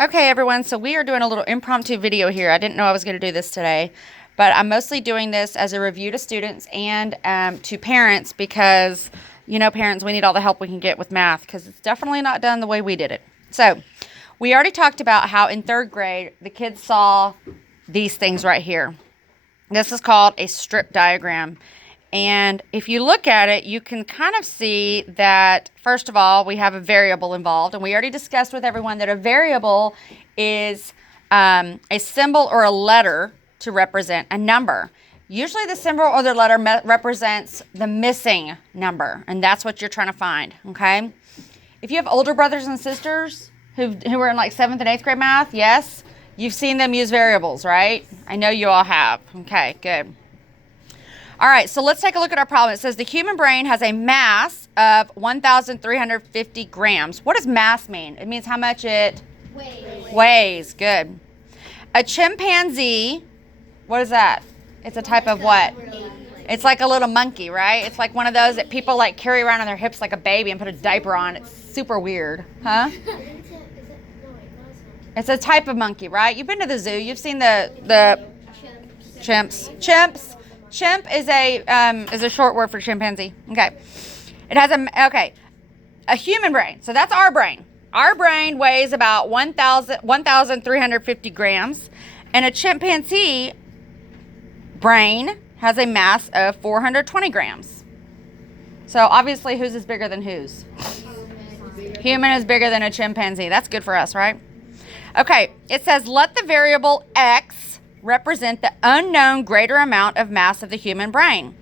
Okay, everyone, so we are doing a little impromptu video here. I didn't know I was going to do this today, but I'm mostly doing this as a review to students and to parents because, you know, parents, we need all the help we can get with math because it's definitely not done the way we did it. So we already talked about how in third grade, the kids saw these things right here. This is called a strip diagram. And if you look at it, you can kind of see that, first of all, we have a variable involved. And we already discussed with everyone that a variable is a symbol or a letter to represent a number. Usually the symbol or the letter represents the missing number. And that's what you're trying to find, okay? If you have older brothers and sisters who are in like 7th and 8th grade math, yes, you've seen them use variables, right? I know you all have. Okay, good. All right, so let's take a look at our problem. It says the human brain has a mass of 1,350 grams. What does mass mean? It means how much it weighs. Good. A chimpanzee, what is that? It's a type of what? It's like a little monkey, right? It's like one of those that people like carry around on their hips like a baby and put a diaper on. It's super weird, huh? It's a type of monkey, right? You've been to the zoo. You've seen the chimps. Chimp is a short word for chimpanzee. Okay. It has a human brain. So that's our brain. Our brain weighs about 1,350 grams, and a chimpanzee brain has a mass of 420 grams. So obviously, whose is bigger than whose? Human is bigger than a chimpanzee. That's good for us, right? Okay. It says let the variable x represent the unknown greater amount of mass of the human brain.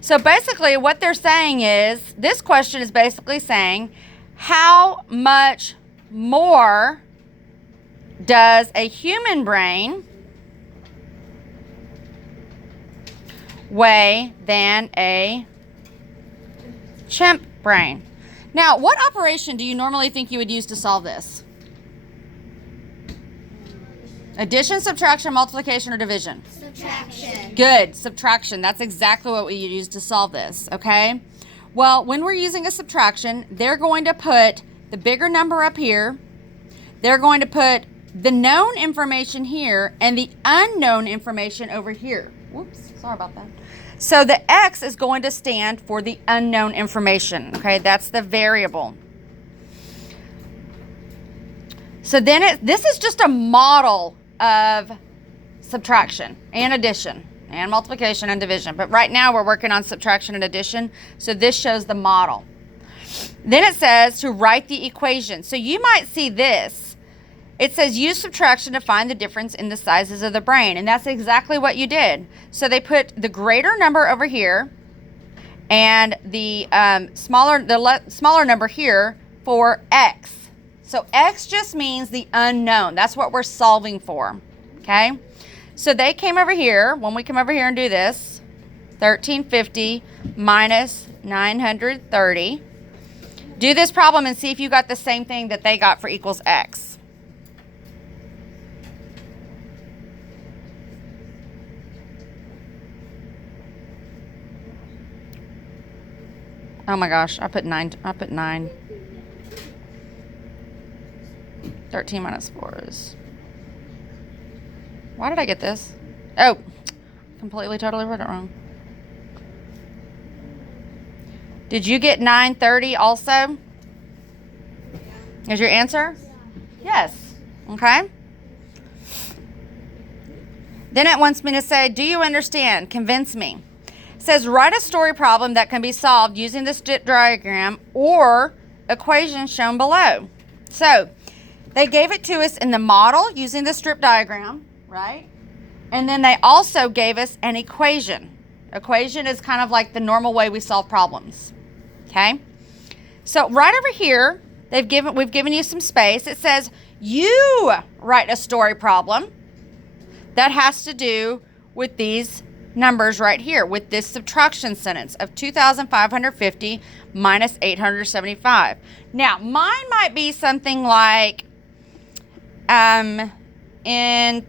So basically what they're saying is, this question is basically saying, how much more does a human brain weigh than a chimp brain? Now, what operation do you normally think you would use to solve this? Addition, subtraction, multiplication, or division? Subtraction. Good. Subtraction. That's exactly what we use to solve this, okay? Well, when we're using a subtraction, they're going to put the bigger number up here. They're going to put the known information here and the unknown information over here. Whoops. Sorry about that. So the x is going to stand for the unknown information, okay? That's the variable. So then this is just a model of subtraction and addition and multiplication and division. But right now we're working on subtraction and addition. So this shows the model. Then it says to write the equation. So you might see this. It says use subtraction to find the difference in the sizes of the brain. And that's exactly what you did. So they put the greater number over here and the smaller number here for x. So x just means the unknown. That's what we're solving for, okay? So they came over here. When we come over here and do this, 1350 minus 930. Do this problem and see if you got the same thing that they got for equals x. Oh my gosh, I put 9. 13 minus 4 is... Why did I get this? Oh, totally read it wrong. Did you get 930 also? Is your answer? Yes. Okay. Then it wants me to say, do you understand? Convince me. It says, write a story problem that can be solved using the strip diagram or equations shown below. So, they gave it to us in the model using the strip diagram, right? And then they also gave us an equation. Equation is kind of like the normal way we solve problems, okay? So right over here, we've given you some space. It says you write a story problem that has to do with these numbers right here, with this subtraction sentence of 2,550 minus 875. Now, mine might be something like, in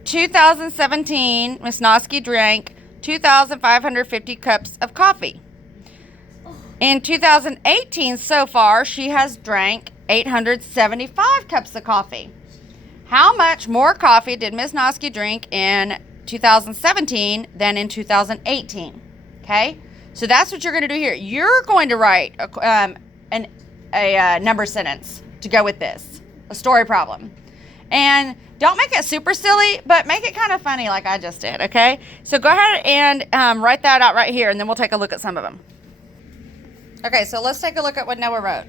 2017, Miss Nosky drank 2,550 cups of coffee. In 2018, so far, she has drank 875 cups of coffee. How much more coffee did Ms. Noski drink in 2017 than in 2018? Okay, so that's what you're going to do here. You're going to write a number sentence to go with this, a story problem. And don't make it super silly, but make it kind of funny like I just did, okay? So go ahead and write that out right here, and then we'll take a look at some of them. Okay, so let's take a look at what Noah wrote.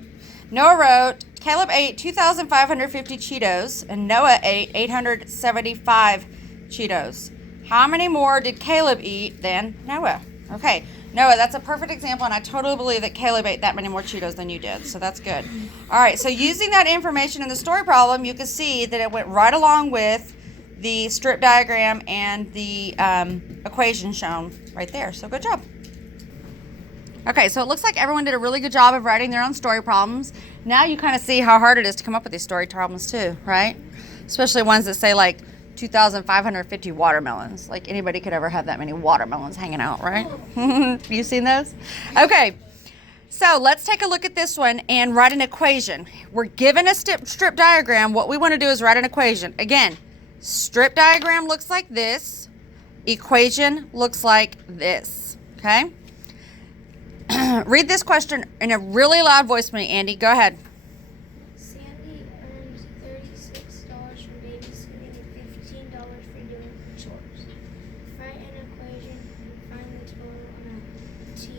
Noah wrote, Caleb ate 2,550 Cheetos, and Noah ate 875 Cheetos. How many more did Caleb eat than Noah? Okay, Noah, that's a perfect example, and I totally believe that Caleb ate that many more Cheetos than you did, so that's good. All right, so using that information in the story problem, you can see that it went right along with the strip diagram and the equation shown right there, so good job. Okay, so it looks like everyone did a really good job of writing their own story problems. Now you kind of see how hard it is to come up with these story problems too, right? Especially ones that say like 2,550 watermelons. Like anybody could ever have that many watermelons hanging out, right? You seen those? Okay, so let's take a look at this one and write an equation. We're given a strip diagram. What we want to do is write an equation. Again, strip diagram looks like this. Equation looks like this, okay? Read this question in a really loud voice for me, Andy. Go ahead. Sandy earns $36 for babysitting and $15 for doing chores. Write an equation and find the total amount T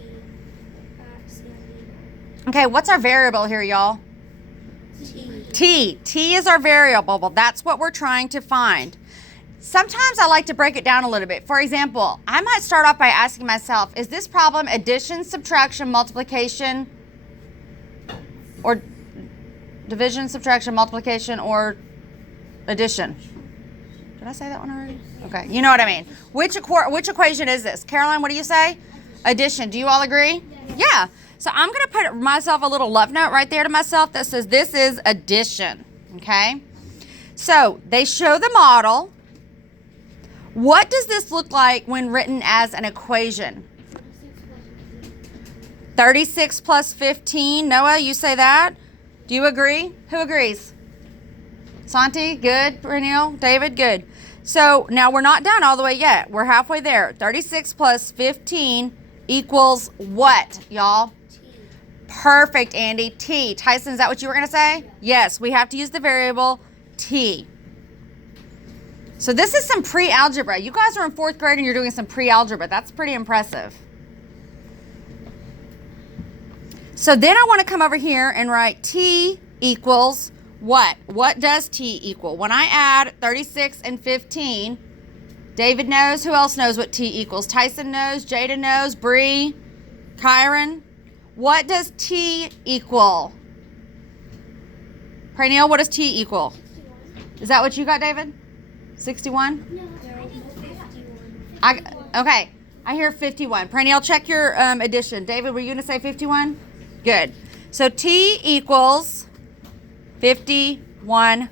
that Sandy earned. Okay, what's our variable here, y'all? T. T is our variable. Well, that's what we're trying to find. Sometimes I like to break it down a little bit. For example, I might start off by asking myself, is this problem addition, subtraction, multiplication, or division, subtraction, multiplication, or addition? Did I say that one already? Okay, you know what I mean. Which equation is this? Caroline, what do you say? Addition. Do you all agree? Yeah. So I'm going to put myself a little love note right there to myself that says this is addition, okay? So they show the model. What does this look like when written as an equation? 36 plus 15. Noah, you say that? Do you agree? Who agrees? Santi, good. Renil, David, good. So now we're not done all the way yet. We're halfway there. 36 plus 15 equals what, y'all? T. Perfect, Andy. T. Tyson, is that what you were going to say? Yes, we have to use the variable T. So this is some pre-algebra. You guys are in 4th grade and you're doing some pre-algebra. That's pretty impressive. So then I want to come over here and write T equals what? What does T equal? When I add 36 and 15, David knows. Who else knows what T equals? Tyson knows. Jada knows. Bree. Kyron. What does T equal? Praniel, what does T equal? 61. Is that what you got, David? 61? No, 51. Okay, I hear 51. Praniel, check your addition. David, were you going to say 51? Good. So T equals $51.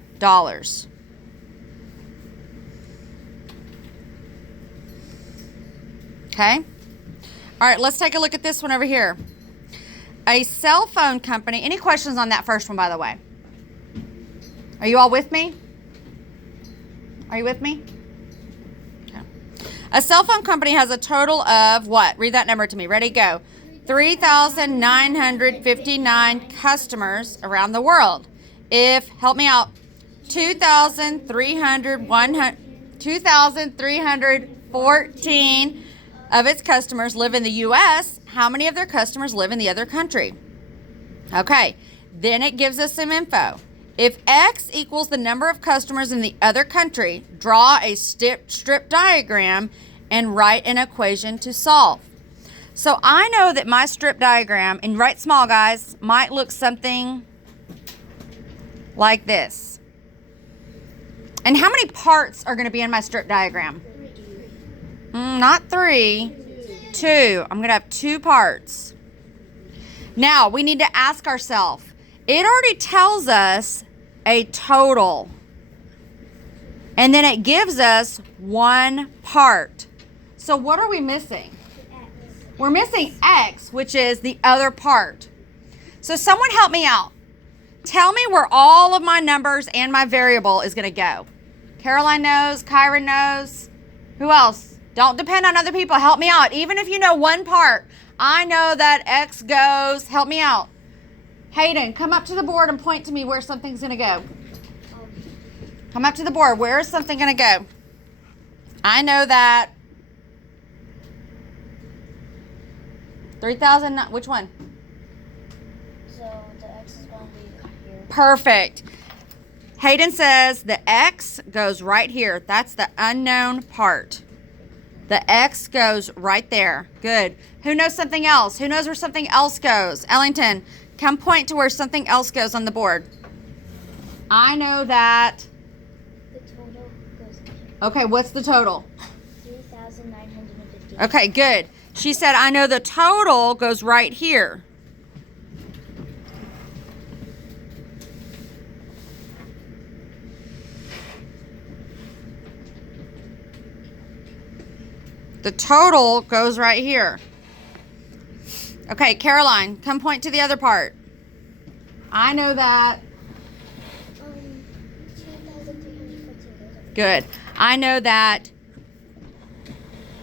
Okay. All right, let's take a look at this one over here. A cell phone company. Any questions on that first one, by the way? Are you all with me? Are you with me? Okay. A cell phone company has a total of what? Read that number to me. Ready, go. 3,959 customers around the world. If, help me out, 2,314 of its customers live in the U.S., how many of their customers live in the other country? Okay, then it gives us some info. If X equals the number of customers in the other country, draw a strip diagram and write an equation to solve. So I know that my strip diagram, and write small guys, might look something like this. And how many parts are going to be in my strip diagram? Not 3, 2. I'm going to have 2 parts. Now we need to ask ourselves, it already tells us a total. And then it gives us 1 part. So what are we missing? We're missing X, which is the other part. So someone help me out. Tell me where all of my numbers and my variable is going to go. Caroline knows. Kyra knows. Who else? Don't depend on other people. Help me out. Even if you know one part, I know that X goes. Help me out. Hayden, come up to the board and point to me where something's going to go. Come up to the board. Where is something going to go? I know that 3,000, which one? So the X is going to be here. Perfect. Hayden says the X goes right here. That's the unknown part. The X goes right there. Good. Who knows something else? Who knows where something else goes? Ellington, come point to where something else goes on the board. I know that. The total goes here. Okay, what's the total? 3,950. Okay, good. She said, I know the total goes right here. The total goes right here. Okay, Caroline, come point to the other part. I know that. 2,314. Good. I know that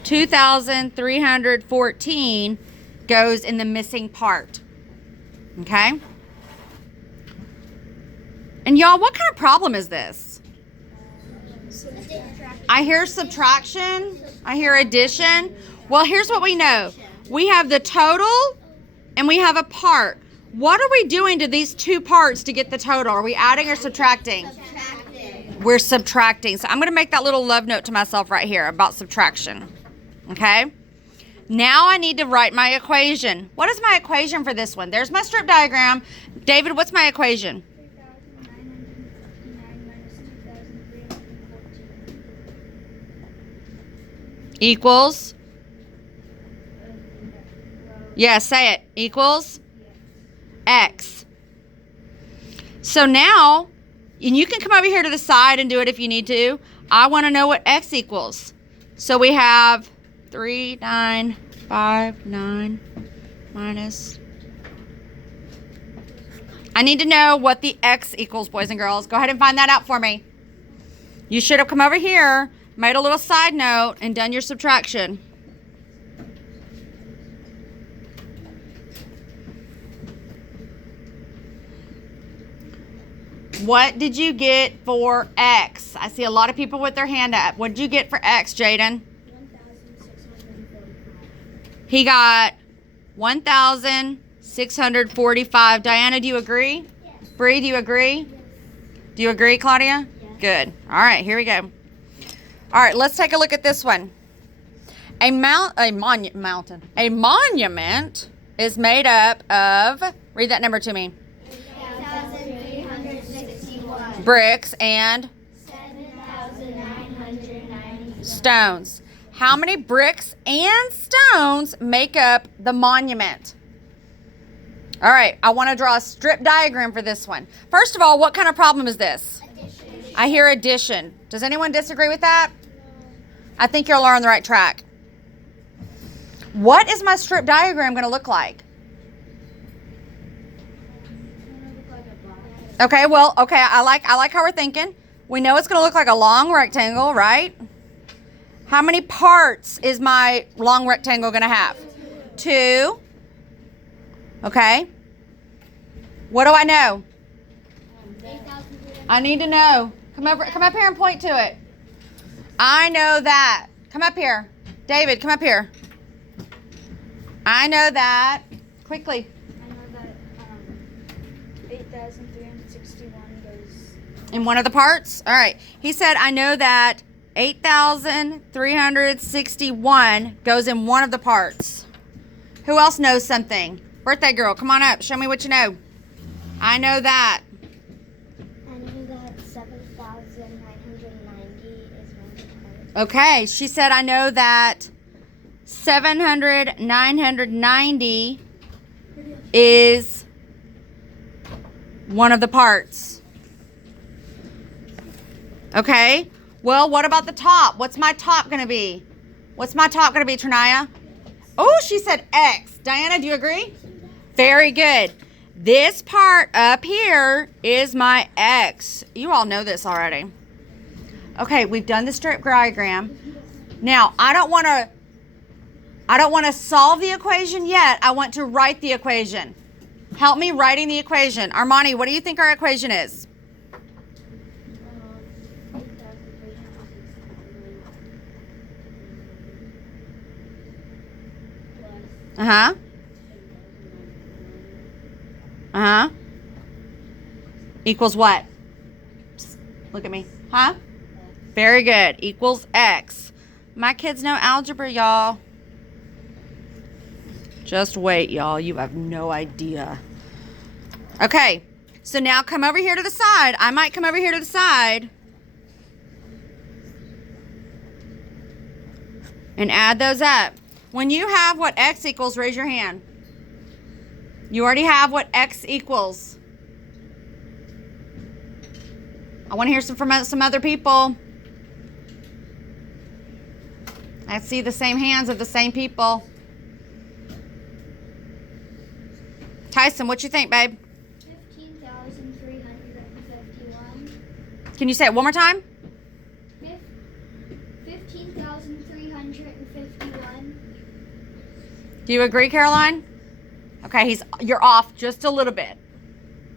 2,314 goes in the missing part. Okay? And y'all, what kind of problem is this? I hear subtraction. I hear addition. Well, here's what we know. We have the total and we have a part. What are we doing to these two parts to get the total? Are we adding or subtracting? We're subtracting. So I'm going to make that little love note to myself right here about subtraction. Okay? Now I need to write my equation. What is my equation for this one? There's my strip diagram. David, what's my equation? 3,959 minus 2,314. Equals? Yeah, say it. Equals? X. So now, and you can come over here to the side and do it if you need to. I want to know what X equals. So we have 3,959 minus. I need to know what the X equals, boys and girls. Go ahead and find that out for me. You should have come over here, made a little side note, and done your subtraction. What did you get for X? I see a lot of people with their hand up. What did you get for X, Jaden? 1,645. He got 1,645. Diana, do you agree? Yes. Bree, do you agree? Yes. Do you agree, Claudia? Yes. Good. All right, here we go. All right, let's take a look at this one. A monument is made up of, read that number to me, 8,361. bricks and 7,990. stones. How many bricks and stones make up the monument? All right, I want to draw a strip diagram for this one. First of all, what kind of problem is this? Addition. I hear addition. Does anyone disagree with that? I think you're on the right track. What is my strip diagram going to look like? Okay, well, okay, I like how we're thinking. We know it's going to look like a long rectangle, right? How many parts is my long rectangle going to have? 2. Okay. What do I know? I need to know. Come up here and point to it. I know that. Come up here. David, come up here. I know that. Quickly. I know that 8,361 goes. In one of the parts? All right. He said, I know that 8,361 goes in one of the parts. Who else knows something? Birthday girl, come on up. Show me what you know. I know that. I know that 7,990 is one of the parts. Okay. She said, I know that 990 is one of the parts. Okay. Well, what about the top? What's my top going to be? What's my top going to be, Trinaya? Oh, she said X. Diana, do you agree? Very good. This part up here is my x. You all know this already. Okay, we've done the strip diagram. Now, I don't want to solve the equation yet. I want to write the equation. Help me writing the equation. Armani, what do you think our equation is? Uh-huh. Uh-huh. Equals what? Psst, look at me. Huh? Very good. Equals x. My kids know algebra, y'all. Just wait, y'all. You have no idea. Okay. So now come over here to the side. I might come over here to the side and add those up. When you have what x equals, raise your hand. You already have what x equals. I want to hear from some other people. I see the same hands of the same people. Tyson, what you think, babe? 15,351. Can you say it one more time? 15,351. Do you agree, Caroline? Okay, you're off just a little bit.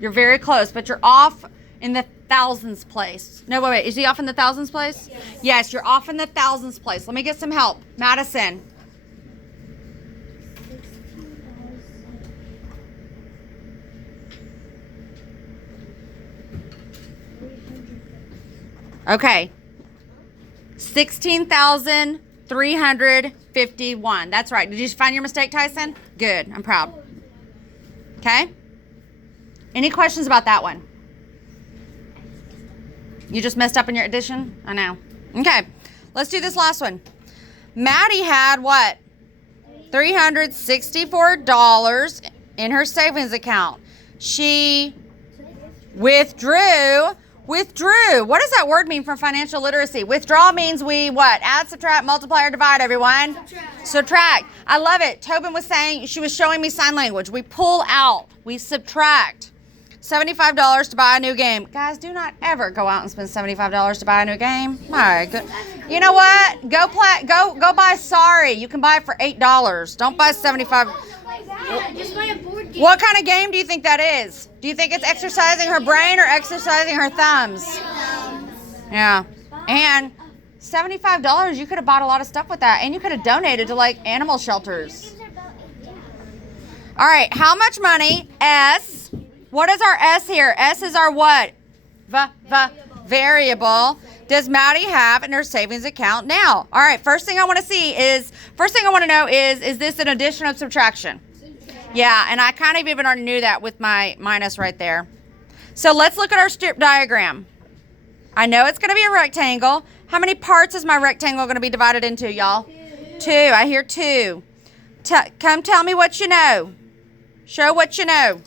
You're very close, but you're off in the thousands place. No, wait. Is he off in the thousands place? Yes. Yes, you're off in the thousands place. Let me get some help. Madison. 16,300. Okay. 16,351. That's right. Did you find your mistake, Tyson? Good. I'm proud. Okay. Any questions about that one? You just messed up in your addition? I know. Okay. Let's do this last one. Maddie had what? $364 in her savings account. She withdrew. What does that word mean from financial literacy? Withdraw means we what? Add, subtract, multiply, or divide, everyone? Subtract. I love it. Tobin was saying, she was showing me sign language. We pull out. We subtract. $75 to buy a new game. Guys, do not ever go out and spend $75 to buy a new game. My good. You know what? Go buy Sorry. You can buy it for $8. Don't buy $75. Just buy a board game. What kind of game do you think that is? Do you think it's exercising her brain or exercising her thumbs? Yeah. And $75, you could have bought a lot of stuff with that. And you could have donated to like animal shelters. All right. How much money? S. What is our S here? S is our what? Variable. Does Maddie have in her savings account now? All right. First thing I want to know is this an addition or subtraction? Yeah, and I kind of even already knew that with my minus right there. So let's look at our strip diagram. I know it's going to be a rectangle. How many parts is my rectangle going to be divided into, y'all? 2. I hear 2. Come tell me what you know. Show what you know.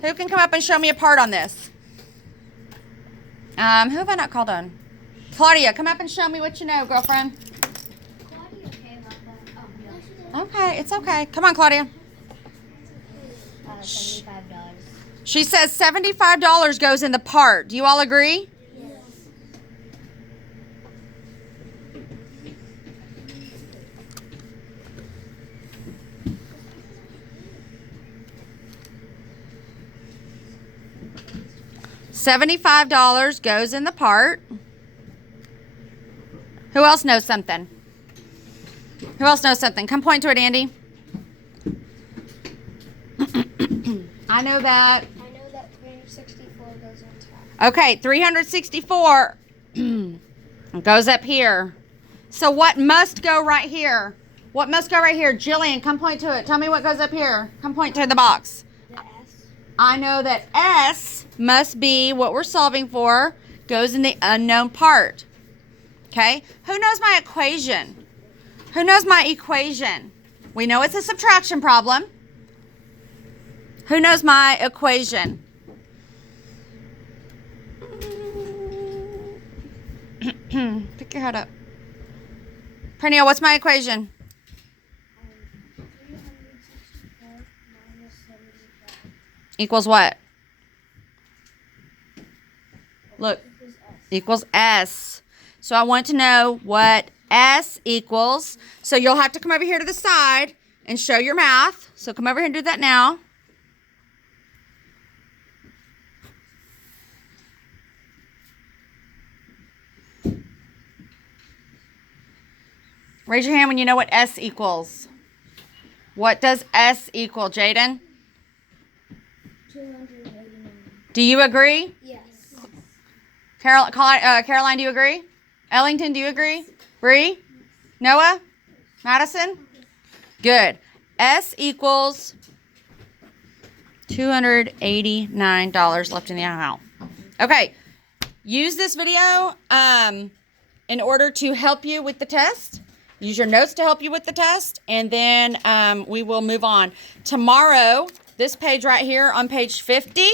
Who can come up and show me a part on this? Who have I not called on? Claudia, come up and show me what you know, girlfriend. Claudia came up and, Okay, it's okay. Come on, Claudia. $75. She says $75 goes in the part. Do you all agree? Yes. $75 goes in the part. Who else knows something? Come point to it, Andy. I know that 364 goes on top. Okay, 364 goes up here. So what must go right here? Jillian, come point to it. Tell me what goes up here. Come point to the box. The S. I know that S must be what we're solving for. Goes in the unknown part. Okay? Who knows my equation? We know it's a subtraction problem. Who knows my equation? Pick your head up. Pernille, what's my equation? 364 minus 75. equals what? Look, equals S. So I want to know what S equals. So you'll have to come over here to the side and show your math. So come over here and do that now. Raise your hand when you know what S equals. What does S equal, Jaden? 289. Do you agree? Yes. Caroline, do you agree? Ellington, do you agree? Bree? Noah? Madison? Good. S equals $289 left in the account. Okay. Use this video in order to help you with the test. Use your notes to help you with the test, and then we will move on. Tomorrow, this page right here on page 50,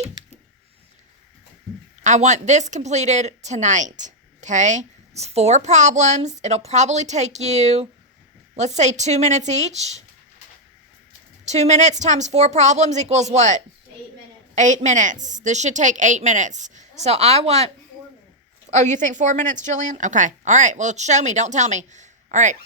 I want this completed tonight, okay? It's 4 problems. It'll probably take you, let's say, 2 minutes each. 2 minutes times 4 problems equals what? 8 minutes. 8 minutes. This should take 8 minutes. So I want... 4 minutes. Oh, you think 4 minutes, Jillian? Okay. All right. Well, show me. Don't tell me. All right.